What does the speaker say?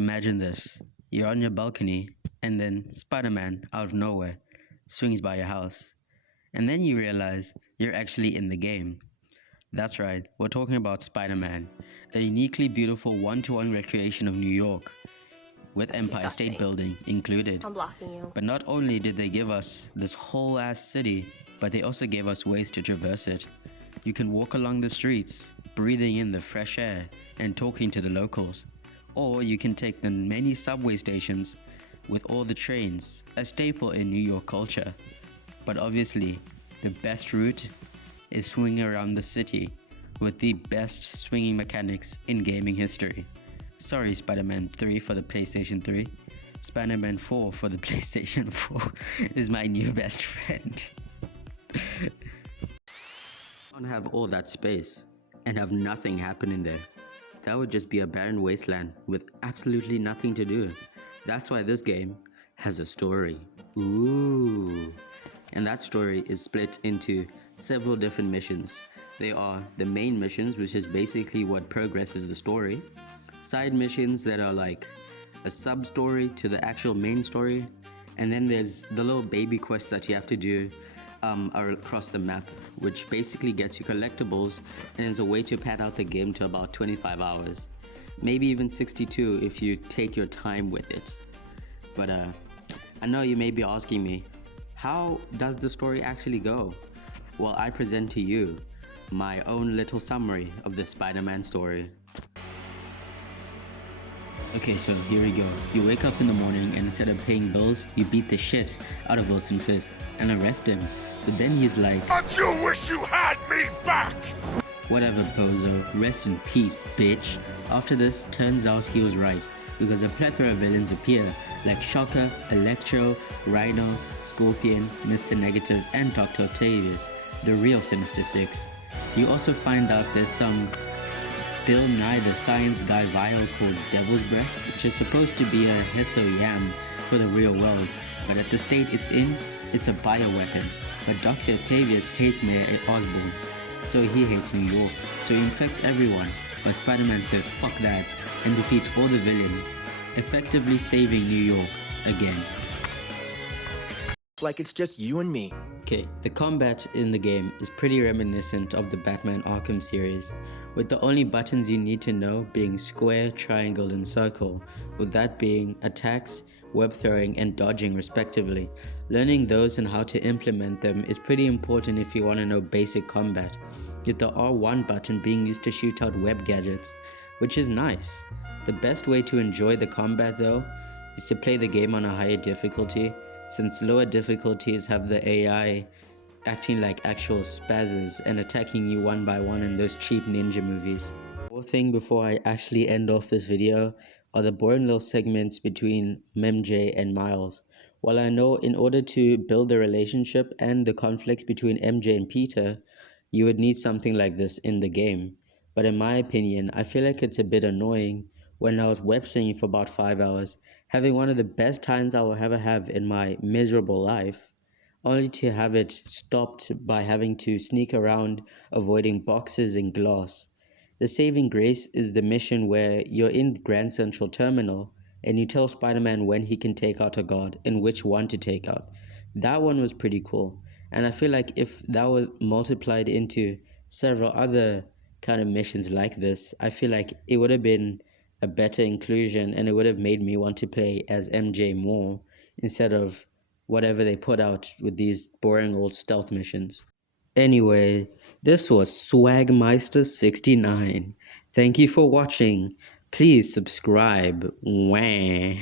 Imagine this. You're on your balcony, and then Spider-Man, out of nowhere, swings by your house. And then you realize you're actually in the game. That's right, we're talking about Spider-Man, a uniquely beautiful one-to-one recreation of New York, with Empire State Building included. I'm blocking you. But not only did they give us this whole ass city, but they also gave us ways to traverse it. You can walk along the streets, breathing in the fresh air and talking to the locals. Or you can take the many subway stations with all the trains, a staple in New York culture. But obviously, the best route is swinging around the city with the best swinging mechanics in gaming history. Sorry, Spider-Man 3 for the PlayStation 3. Spider-Man 4 for the PlayStation 4 is my new best friend. Don't have all that space and have nothing happening there. That would just be a barren wasteland with absolutely nothing to do. That's why this game has a story. Ooh. And that story is split into several different missions. They are the main missions, which is basically what progresses the story. Side missions that are like a sub-story to the actual main story. And then there's the little baby quests that you have to do across the map, which basically gets you collectibles and is a way to pad out the game to about 25 hours. Maybe even 62 if you take your time with it. But I know you may be asking me, how does the story actually go? Well, I present to you my own little summary of the Spider-Man story. Okay, so here we go. You wake up in the morning and instead of paying bills, you beat the shit out of Wilson Fisk and arrest him. But then he's like, "Don't you wish you had me back?" Whatever, bozo. Rest in peace, bitch. After this, turns out he was right, because a plethora of villains appear, like Shocker, Electro, Rhino, Scorpion, Mr. Negative, and Dr. Octavius, the real Sinister Six. You also find out there's some Bill Nye the Science Guy vial called Devil's Breath, which is supposed to be a Heso Yam for the real world, but at the state it's in, it's a bioweapon. But Dr. Octavius hates Mayor Osborn, so he hates New York, so he infects everyone, but Spider-Man says fuck that and defeats all the villains, effectively saving New York again. Like it's just you and me. Okay, the combat in the game is pretty reminiscent of the Batman Arkham series, with the only buttons you need to know being square, triangle, and circle, with that being attacks, web throwing, and dodging respectively. Learning those and how to implement them is pretty important if you want to know basic combat, with the R1 button being used to shoot out web gadgets, which is nice. The best way to enjoy the combat though is to play the game on a higher difficulty, since lower difficulties have the AI acting like actual spazzes and attacking you one by one in those cheap ninja movies. One thing before I actually end off this video are the boring little segments between MJ and Miles. While I know in order to build the relationship and the conflict between MJ and Peter, you would need something like this in the game. But in my opinion, I feel like it's a bit annoying when I was web slinging for about 5 hours, having one of the best times I will ever have in my miserable life, only to have it stopped by having to sneak around avoiding boxes and glass. The saving grace is the mission where you're in Grand Central Terminal and you tell Spider-Man when he can take out a guard and which one to take out. That one was pretty cool, and I feel like if that was multiplied into several other kind of missions like this, I feel like it would have been a better inclusion and it would have made me want to play as MJ more instead of whatever they put out with these boring old stealth missions. Anyway, this was Swagmeister69. Thank you for watching. Please subscribe. Wah.